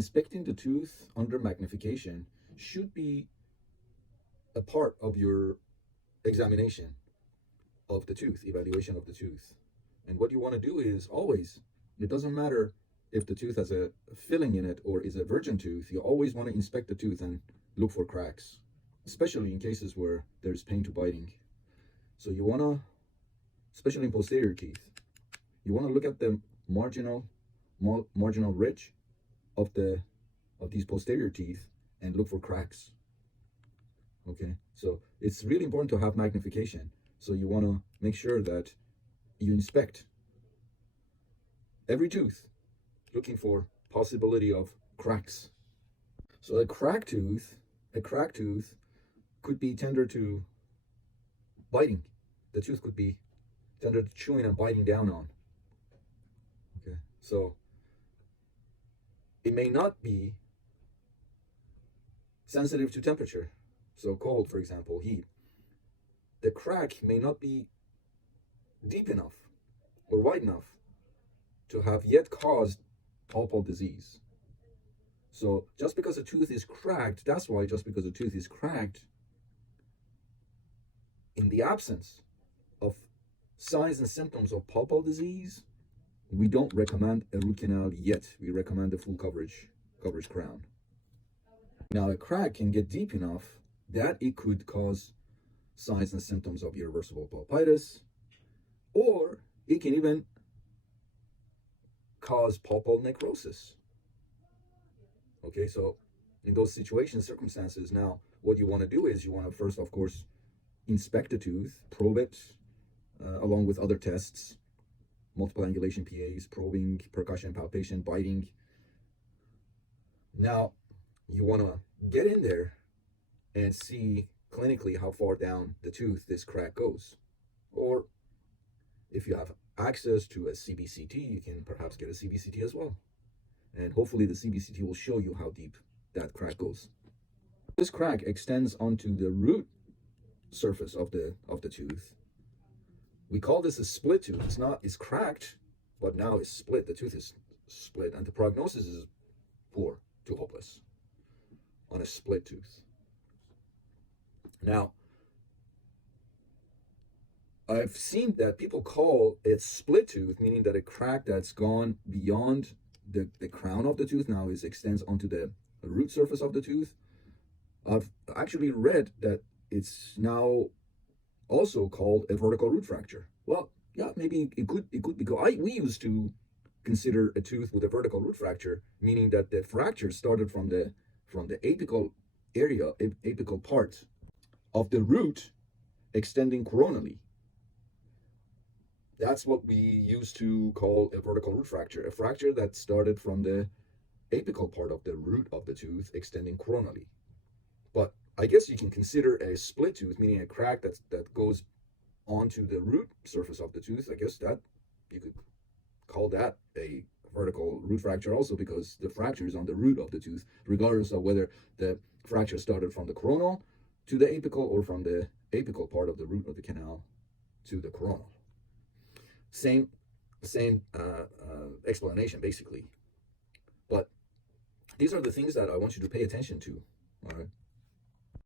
inspecting the tooth under magnification should be a part of your examination of the tooth, evaluation of the tooth. And what you want to do is always, it doesn't matter if the tooth has a filling in it or is a virgin tooth, you always want to inspect the tooth and look for cracks, especially in cases where there's pain to biting. So you want to, especially in posterior teeth, you want to look at the marginal ridge of these posterior teeth and look for cracks. Okay, so it's really important to have magnification. So you want to make sure that you inspect every tooth, looking for possibility of cracks. So a cracked tooth could be tender to biting. The tooth could be tender to chewing and biting down on. Okay, so it may not be sensitive to temperature. So cold, for example, heat. The crack may not be deep enough or wide enough to have yet caused pulpal disease. So just because a tooth is cracked, that's why just because a tooth is cracked, in the absence of signs and symptoms of pulpal disease, we don't recommend a root canal yet. We recommend a full coverage crown. Now a crack can get deep enough that it could cause signs and symptoms of irreversible pulpitis, or it can even cause pulpal necrosis. Okay, so in those circumstances, now what you want to do is you want to first, of course, inspect the tooth, probe it, along with other tests, multiple angulation PAs, probing, percussion, palpation, biting. Now, you want to get in there and see clinically how far down the tooth this crack goes. Or if you have access to a CBCT, you can perhaps get a CBCT as well. And hopefully the CBCT will show you how deep that crack goes. This crack extends onto the root surface of the tooth. We call this a split tooth. It's cracked, but now it's split. The tooth is split, and the prognosis is poor to hopeless on a split tooth. Now, I've seen that people call it split tooth, meaning that a crack that's gone beyond the crown of the tooth now extends onto the root surface of the tooth. I've actually read that it's now also called a vertical root fracture. Well, yeah, maybe it could be. We used to consider a tooth with a vertical root fracture, meaning that the fracture started from the apical area, apical part of the root, extending coronally. That's what we used to call a vertical root fracture, a fracture that started from the apical part of the root of the tooth, extending coronally. But I guess you can consider a split tooth, meaning a crack that goes onto the root surface of the tooth. I guess that you could call that a vertical root fracture also, because the fracture is on the root of the tooth, regardless of whether the fracture started from the coronal to the apical or from the apical part of the root of the canal to the coronal. Same explanation, basically. But these are the things that I want you to pay attention to. All right.